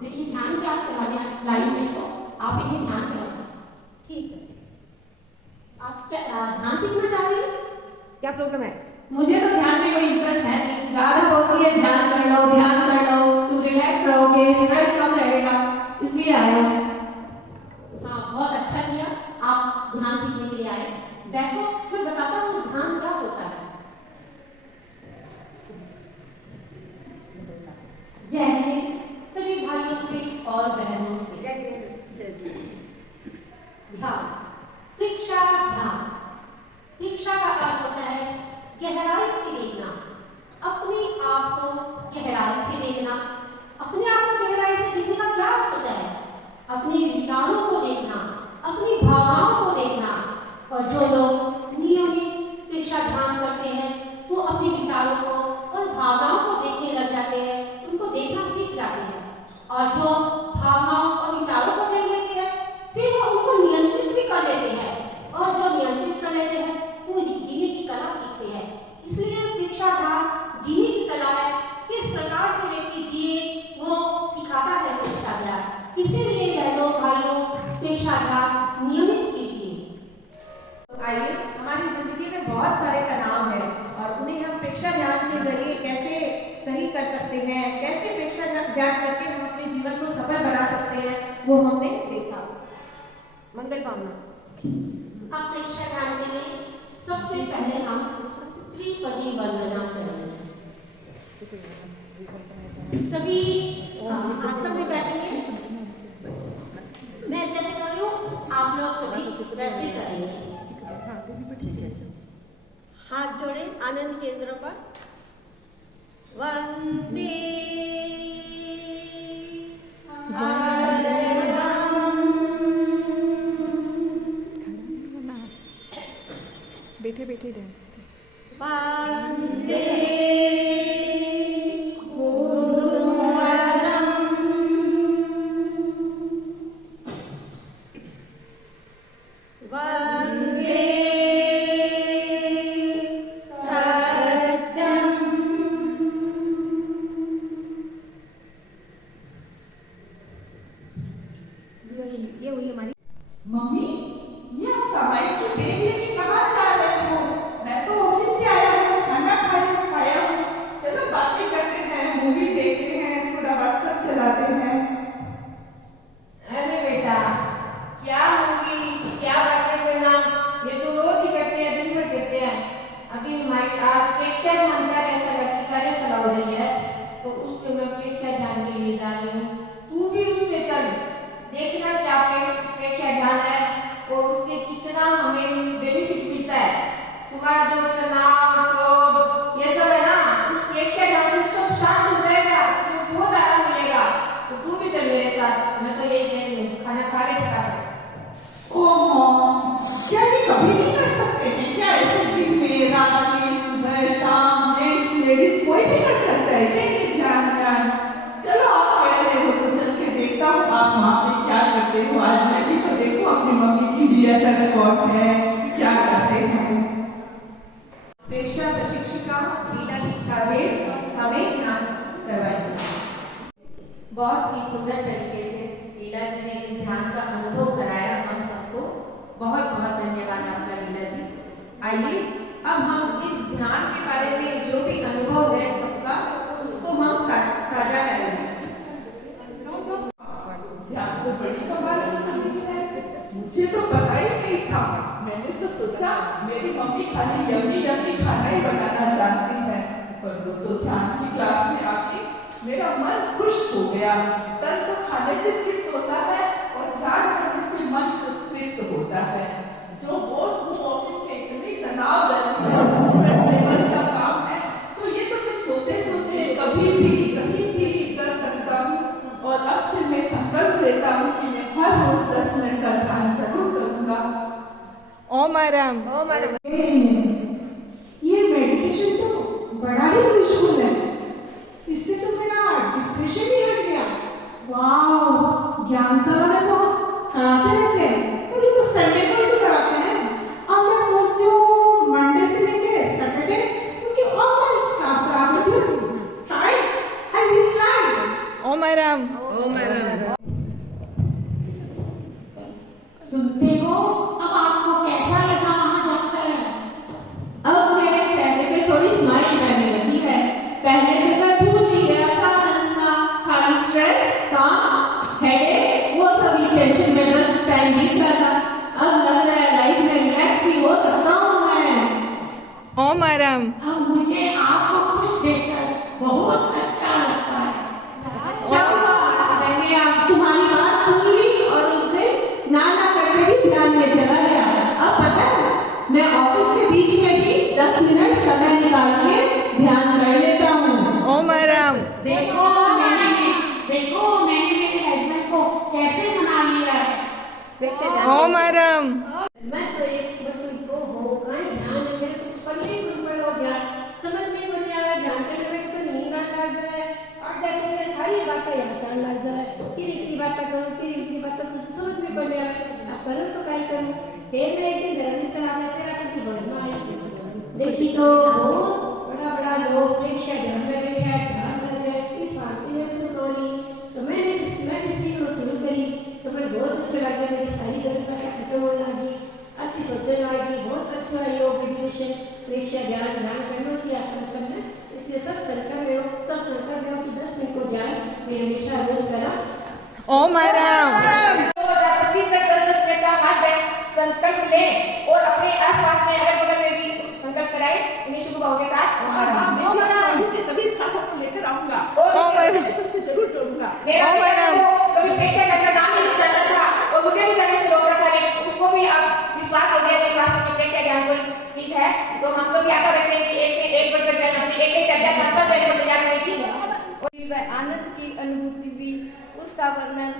देखिए ध्यान क्लास करवाने लाई में तो आप इन्हें ध्यान करवाइए। ठीक है, आप क्या ध्यान सीखना चाह रही हैं? क्या प्रॉब्लम है? मुझे तो ध्यान में कोई इंटरेस्ट है नहीं। राधा बोलती है ध्यान कर लो, ध्यान कर लो, तुम रिलैक्स रहोगे, स्ट्रेस कम रहेगा, इसलिए आए हो। हाँ, बहुत अच्छा किया, आप ध्यान सीखने के लिए आए। बैठो, मैं बताता हूँ ध्यान क्या होता है। जय हिंद सभी भाइयों से और बहनों से। ध्यान, प्रेक्षा ध्यान। प्रेक्षा का अर्थ होता है गहराई से देखना, अपने आप को गहराई से देखना। अपने आप को गहराई से देखने का क्या अर्थ होता है? अपने विचारों को देखना, अपनी भावनाओं को देखना। और जो लोग नियमित प्रेक्षा ध्यान करते हैं वो अपने विचारों को और भावनाओं को देखने लग जाते हैं, उनको देखना सीख जाते हैं। और जो भावनाओं और विचारों को देख लेते हैं फिर वो उनको नियंत्रित भी कर लेते हैं, और जो नियंत्रित कर लेते हैं वो जीने की कला सीखते हैं। इसलिए प्रेक्षा ध्यान जीने की कला है। किस प्रकार से व्यक्ति जिए वो सिखाता है प्रेक्षा ध्यान। इसीलिए बहनों भाइयों प्रेक्षा ध्यान नियमित कीजिए। तो आइए, हमारी जिंदगी में बहुत सारे तनाव हैं और उन्हें हम प्रेक्षा ध्यान के जरिए कैसे सही कर सकते हैं, कैसे प्रेक्षा ध्यान करके हम अपने जीवन को सफल बना सकते हैं, वो हमने देखा। मंगल कामना। अब प्रेक्षा ध्यान के लिए सबसे पहले हम त्रिपदी वंदना करेंगे। सभी आसन में बैठेंगे। मैं जैसे कर रही हूँ आप लोग सभी वैसे करेंगे। हाथ जोड़े आनंद केंद्र पर। वंदे बैठे बैठे डांस। वंदे ये हुई हमारी। मम्मी, ये आप सामान की बैग लेके कहाँ जा रहे हो? मैं तो ऑफिस से आया हूँ, खाना खाया हूँ। चलो बातें करते हैं, मूवी देखते हैं, थोड़ा व्हाट्सएप चलाते हैं। अरे बेटा, क्या मूवी, क्या बातें करना, ये तो रोज ही करते हैं, दिन भर करते हैं। अभी हमारी आज प्रेक्षा ध्यान का कैसा कार्यशाला हो रही है, तो उसमें मैं प्रेक्षा ध्यान के लिए जा रही हूँ। तू भी उसमें चल, देखना क्या प्रेक्षा ध्यान है और उससे कितना हमें बेनिफिट मिलता है। तुम्हारा जो तनाव, क्रोध, ये सब है ना, उस प्रेक्षा ध्यान से सब शांत हो जाएगा, तुम्हें बहुत आराम मिलेगा। तो तू भी चल मेरे साथ, मैं तो यही कह रही हूँ, खाना खा ले फटाफट। ओह मॉम, क्या ये कभी नहीं कर सकते हैं? क्या ऐसे दिन में, रात में, सुबह, शाम, जेंट्स, लेडीज कोई भी कर सकता है क्या ये ध्यान? चलो आप कह रहे हो तो चल के देखता हूँ आप वहाँ पे क्या करते हो। आज मैं भी तो देखूँ अपनी मम्मी की BFF कौन है, क्या करते हैं। प्रेक्षा प्रशिक्षिका लीला की छाजे हमें ध्यान करवाएंगे। बहुत ही सुंदर तरीके से लीला जी ने इस ध्यान का अनुभव कराया हम सबको। बहुत बहुत धन्यवाद आपका लीला जी। आइए अब हम इस ध्यान के बारे में जो भी अनुभव है सबका, उसको हम साझा करेंगे। ध्यान तो बड़ी कमाल की चीज है, मुझे तो पता ही नहीं था। मैंने तो सोचा मेरी मम्मी खाली यम्मी यम्मी खाना ही बनाना जानती है, पर वो तो ध्यान की क्लास में आके मेरा मन खुश हो गया। तन तो खाने से तृप्त होता है और ध्यान करने से मन तृप्त होता है। जो बॉस वो ऑफिस में इतनी तनाव रहती है, का काम है, तो ये तो मैं सोते सोते कभी भी कहीं भी कर सकता हूँ। और अब से मैं संकल्प लेता हूँ कि मैं हर रोज 10 मिनट का ध्यान जरूर करूँगा। ओम आराम। ओम आराम। ये मेडिटेशन तो बड़ा ही यूजफुल है, इससे तो मेरा डिप्रेशन ही हट गया। वाह, ज्ञान सभा में तो कराते रहते हैं, पर ये तो संडे को ही तो कराते हैं। अब मैं सोचती हूँ मंडे से लेके सैटरडे उनकी ऑनलाइन क्लास करा देती हूँ। Try, I will try. ओम आराम। सुनते हो, अब आपको कैसा लगा वहां जाकर? अब मेरे चेहरे पे थोड़ी स्माइल रहने लगी है। पहले दिन मैं भूल ही गया था हंसना, खाली स्ट्रेस, काम, हेडेक, वो सभी टेंशन में बस टाइम बीत रहा था। अब लग रहा है लाइफ में रिलैक्स भी हो सकता हूँ मैं। ओम आराम। अब मुझे आपको खुश देखकर बहुत अच्छा लगता है। अच्छा हुआ मैंने आप तुम्हारी बात सुन ली और उस दिन नाना करके भी ध्यान में चला गया। अब पता है मैं ऑफिस के बीच में भी 10 मिनट समय निकाल के ध्यान कर लेता हूँ। ओम आराम। देखो मैंने मेरे हस्बैंड को कैसे मना लिया है। ओम आराम। मैं तो एक बच्चों को हो कहीं ध्यान है मेरे कुछ पल्ले ही घुल पड़ा हो ध्यान समझ नहीं बन रहा ध्यान करने में तो नींद ना आ जाए और देखो से सारी बातें याद आने लग जाए किरी बातें करूँ किरी बातें समझ नहीं बन रहा अब करूँ तो क्या करूँ फिर मैं एक दिन जरा इस तरह में तेरा करती बढ़ आई देखी तो बड़ा लोग परीक्षा ध्यान में बैठे हैं ध्यान कर रहे हैं इतनी शांति महसूस हो रही तो मैं किसी को शुरू करी तो मैं बहुत अच्छा लगा मेरी सारी गलतियाँ खत्म होने लगी अच्छी सोचने लगी बहुत अच्छा है योग मेडिटेशन परीक्षा ध्यान करना चाहिए अपने सब में इसलिए सब संकल्प में हो कि 10 मिनट को ध्यान मैं हमेशा रोज करा। ओम आराम। संकल्प ले और अपने आसपास में अगल बगल में भी संकल्प कराए इन्हें शुभ भाव के साथ इसके सभी स्थानों को लेकर आऊंगा ओम आराम। सबसे जरूर जोड़ूंगा। मेरा कभी परीक्षा करना नाम ही नहीं जाता था और मुझे भी करने से रोका था लेकिन उसको भी अब विश्वास हो गया कि वास्तव में परीक्षा ध्यान कोई चीज है तो हम तो क्या कर रखते हैं कि एक बजे पहले हमने एक चर्चा करता है तो तैयार नहीं की वह आनंद की अनुभूति भी उसका वर्णन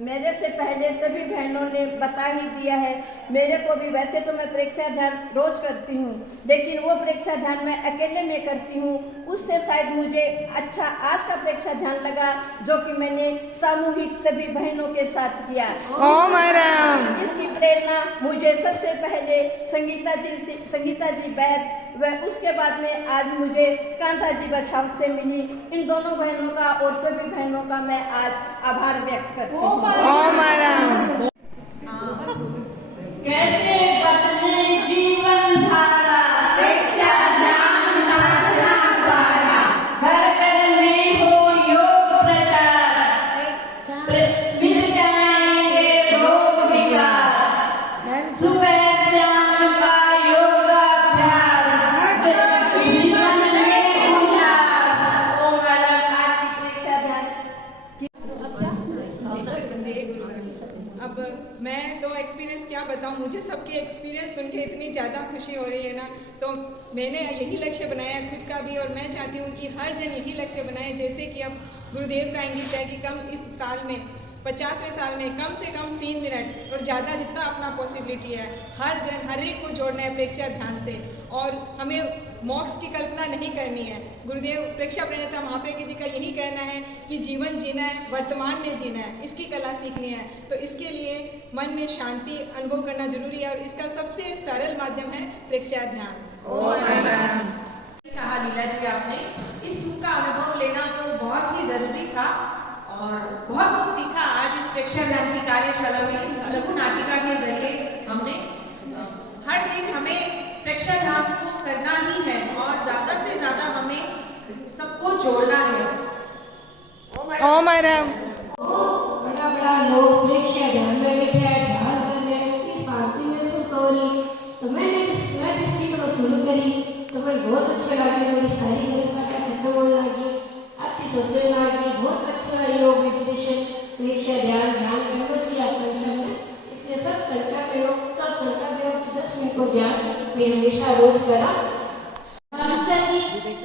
मेरे से पहले सभी बहनों ने बता ही दिया है। मेरे को भी वैसे तो मैं परीक्षा ध्यान रोज करती हूँ लेकिन वो परीक्षा ध्यान मैं अकेले में करती हूँ उससे शायद मुझे अच्छा आज का परीक्षा ध्यान लगा जो कि मैंने सामूहिक सभी बहनों के साथ किया। ओम आराम। इसकी प्रेरणा मुझे सबसे पहले संगीता जी बैद व उसके बाद में आज मुझे कांता जी बछाव से मिली। इन दोनों बहनों का और सभी बहनों का मैं आज आभार व्यक्त करती हूँ। ओम आराम। कैसे बदले जीवन धारा परीक्षा ध्यान साधना द्वारा घर घर में हो योग प्रचार मिट जाएंगे रोग विकार सुबह शाम का योगाभ्यास जीवन में उल्लास। ओम आराम। आज की परीक्षा ध्यान अब मैं तो एक्सपीरियंस क्या बताऊं, मुझे सबके एक्सपीरियंस सुन के इतनी ज़्यादा खुशी हो रही है ना, तो मैंने यही लक्ष्य बनाया है खुद का भी और मैं चाहती हूँ कि हर जन यही लक्ष्य बनाए। जैसे कि अब गुरुदेव का इंगित है कि कम इस साल में 50वें साल में कम से कम 3 मिनट और ज़्यादा जितना अपना पॉसिबिलिटी है हर एक को जोड़ना है परीक्षा ध्यान से और हमें मोक्ष की कल्पना नहीं करनी है। गुरुदेव परीक्षा प्रणेता महाप्रज्ञ जी का यही कहना है कि जीवन जीना है, वर्तमान में जीना है, इसकी कला सीखनी है। तो इसके लिए मन में शांति अनुभव करना जरूरी है और इसका सबसे सरल माध्यम है परीक्षा ध्यान। कहा लीला जी आपने इस सुख का अनुभव लेना तो बहुत ही जरूरी था और बहुत कुछ सीखा आज इस परीक्षा ध्यान की कार्यशाला में। इस लघु नाटिका के जरिए हमने हर दिन हमें परीक्षा ध्यान को करना ही है और ज्यादा से ज्यादा हमें सबको जोड़ना है। ओम आराम। बड़ा लोग परीक्षा ध्यान में बैठे हैं ध्यान कर रहे हैं इतनी शांति महसूस हो रही तो मैं किसी को शुरू करी तो मैं बहुत अच्छा लगा मेरी सारी गलतियाँ खत्म होने लगी अच्छी सोचने लगी बहुत अच्छा है योग मेडिटेशन परीक्षा ध्यान करना चाहिए अपने सब में। इसलिए सब संकल्प में हो कि 10 मिनट को ध्यान मैं हमेशा रोज करा।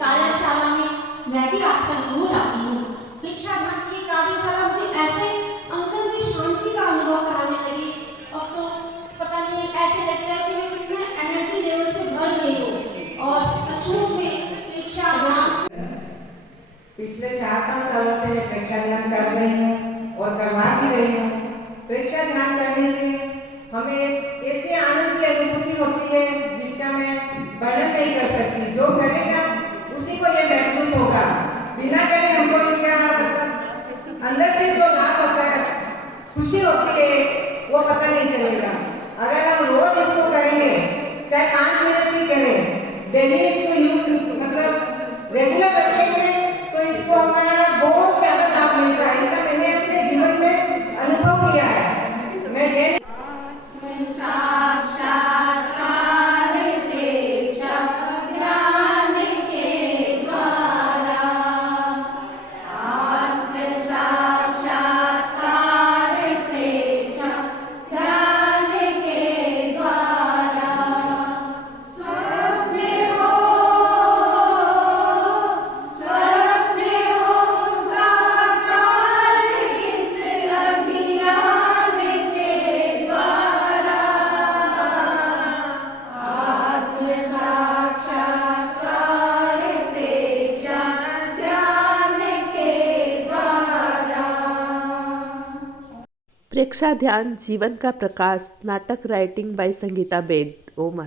कार्यशाला में मैं भी आजकल भूल आती हूँ। परीक्षा ध्यान की कार्यशाला मुझे ऐसे अंदर में शांति का अनुभव कराने लगी और तो पता नहीं ऐसे लगता है कि मैं कितना एनर्जी लेवल से भर गई हूँ और सचमुच में परीक्षा ध्यान पिछले 4-5 सालों से मैं परीक्षा ध्यान कर रही हूँ और करवा भी रही हूँ। परीक्षा ध्यान करने से हमें ऐसे आनंद की अनुभूति होती है जिसका मैं वर्णन नहीं कर सकती। जो करेगा उसी को ये महसूस होगा। खुशी होती है वो पता नहीं चलेगा। अगर हम रोज इसको करेंगे, चाहे 5 मिनट ही करें, डेली इसको यूज मतलब रेगुलर रखेंगे, तो इसको हमारा बहुत ज़्यादा लाभ मिलता है। इसका मैंने अपने जीवन में अनुभव किया है। मैं जैन प्रेक्षा ध्यान जीवन का प्रकाश नाटक writing by Sangeeta Bed. Om